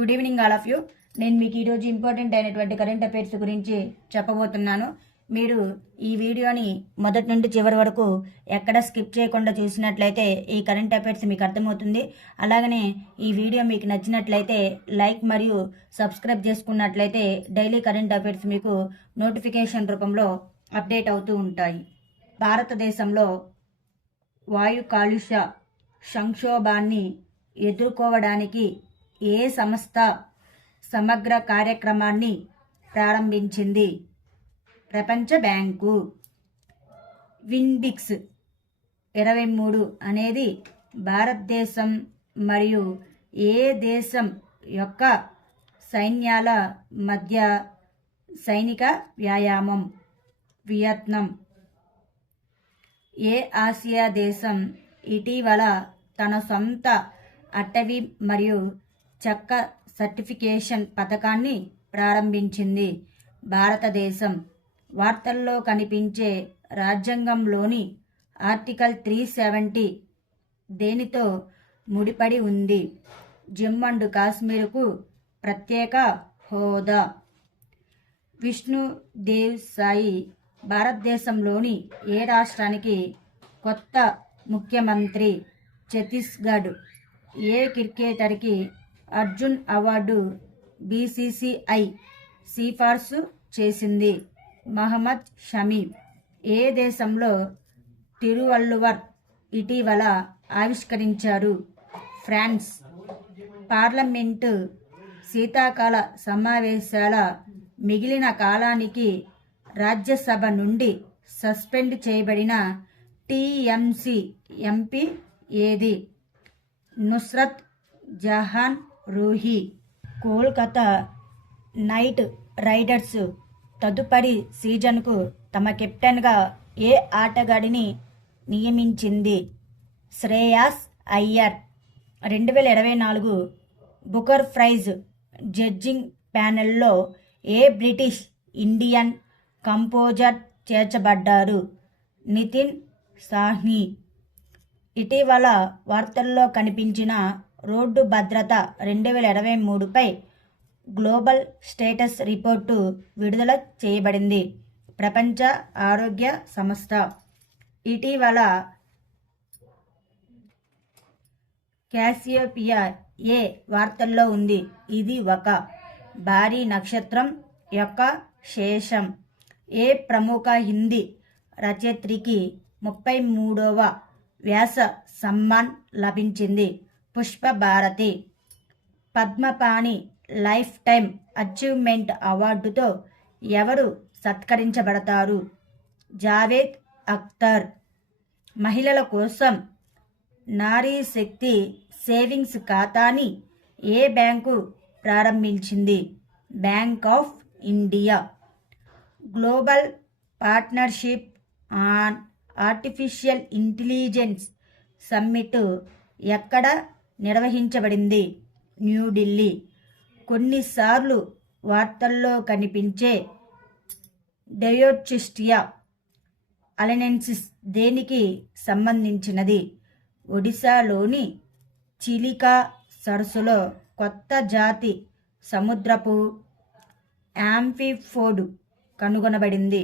Good evening all of you. నేను మీకు ఈరోజు ఇంపార్టెంట్ అయినటువంటి కరెంట్ అఫైర్స్ గురించి చెప్పబోతున్నాను. మీరు ఈ వీడియోని మొదటి నుండి చివరి వరకు ఎక్కడ స్కిప్ చేయకుండా చూసినట్లయితే ఈ కరెంట్ అఫైర్స్ మీకు అర్థమవుతుంది. అలాగనే ఈ వీడియో మీకు నచ్చినట్లయితే లైక్ మరియు సబ్స్క్రైబ్ చేసుకున్నట్లయితే డైలీ కరెంట్ అఫైర్స్ మీకు నోటిఫికేషన్ రూపంలో అప్డేట్ అవుతూ ఉంటాయి. భారతదేశంలో వాయు కాలుష్య సంక్షోభాన్ని ఎదుర్కోవడానికి ఏ సంస్థ సమగ్ర కార్యక్రమాన్ని ప్రారంభించింది? ప్రపంచ బ్యాంకు. విన్బిక్స్ 23 అనేది భారతదేశం మరియు ఏ దేశం యొక్క సైన్యాల మధ్య సైనిక వ్యాయామం? వియత్నాం. ఏ ఆసియా దేశం ఇటీవల తన సొంత అటవీ మరియు చెక్క సర్టిఫికేషన్ పథకాన్ని ప్రారంభించింది? భారతదేశం. వార్తల్లో కనిపించే రాజ్యాంగంలోని ఆర్టికల్ 370 దేనితో ముడిపడి ఉంది? జమ్మూ అండ్ కాశ్మీర్కు ప్రత్యేక హోదా. విష్ణు దేవ్ సాయి భారతదేశంలోని ఏ రాష్ట్రానికి కొత్త ముఖ్యమంత్రి? ఛత్తీస్గఢ్. ఏ క్రికెటర్కి అర్జున్ అవార్డు బీసీసీఐ సిఫార్సు చేసింది? మహమ్మద్ షమీ. ఏ దేశంలో తిరువల్లువర్ ఇటీవల ఆవిష్కరించారు? ఫ్రాన్స్. పార్లమెంటు శీతాకాల సమావేశాల మిగిలిన కాలానికి రాజ్యసభ నుండి సస్పెండ్ చేయబడిన టీఎంసీ ఎంపీ ఏది? నుస్రత్ జహాన్ రూహీ. కోల్కతా నైట్ రైడర్స్ తదుపరి సీజన్కు తమ కెప్టెన్గా ఏ ఆటగాడిని నియమించింది? Shreyas Iyer. 2024 Booker Prize judging ప్యానెల్లో ఏ బ్రిటిష్ ఇండియన్ కంపోజర్ చేర్చబడ్డారు? నితిన్ సాహ్ని. ఇటీవల వార్తల్లో కనిపించిన రోడ్డు భద్రత 2023పై గ్లోబల్ స్టేటస్ రిపోర్టు విడుదల చేయబడింది. ప్రపంచ ఆరోగ్య సంస్థ. ఇటీవల క్యాసియోపియా ఏ వార్తల్లో ఉంది? ఇది ఒక భారీ నక్షత్రం యొక్క శేషం. ఏ ప్రముఖ హిందీ రచయిత్రికి 33వ వ్యాస సమ్మాన్ లభించింది? Pushpa Bharati. Padmapani lifetime achievement అవార్డుతో ఎవరు సత్కరించబడతారు? జావేద్ అఖ్తర్. మహిళల కోసం నారీ శక్తి సేవింగ్స్ ఖాతాని ఏ బ్యాంకు ప్రారంభించింది? Bank of India. Global partnership on artificial intelligence summit ఎక్కడ నిర్వహించబడింది? న్యూఢిల్లీ. కొన్నిసార్లు వార్తల్లో కనిపించే డయోచిస్టియా అలెనెన్సిస్ దేనికి సంబంధించినది? ఒడిశాలోని చిలికా సరస్సులో కొత్త జాతి సముద్రపు యాంఫిఫోడ్ కనుగొనబడింది.